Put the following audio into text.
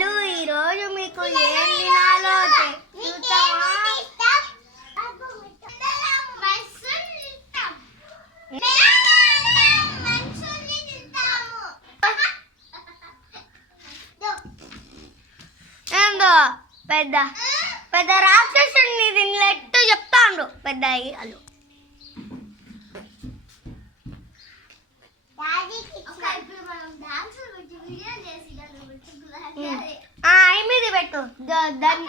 పిల్లలు ఈరోజు మీకు ఏం తినాలో చూద్దామా? ఏందో పెద్ద పెద్ద రాక్షసుడిని తినలేట్టు చెప్తాండు పెద్ద అయ్యాలు. మీద పెట్టు దాన్ని